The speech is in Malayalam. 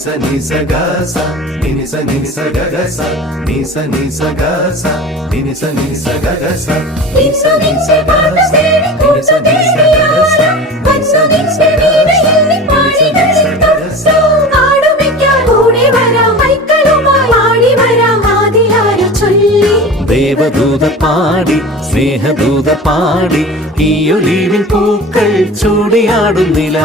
sa ni sa ga sa ni sa ga ga sa ni sa ga sa ni sa ga ga sa വിശ്വവിൻസെ പാട്ടതേടി കൂട്ടുതേടിയാര വൻസുവിൻസെ വീണയിൽ പാടികളിൽ തൊട്ടു ആടുമിക്കാൻ ഓടി വരാം മൈക്കളുമായി ആടി വരാം ആദിയാര ചൊല്ലി ദേവദൂത പാടി സ്നേഹദൂത പാടി ഈ ഒലിവിൻ പൂക്കൾ ചൂടിയാടുന്നില്ല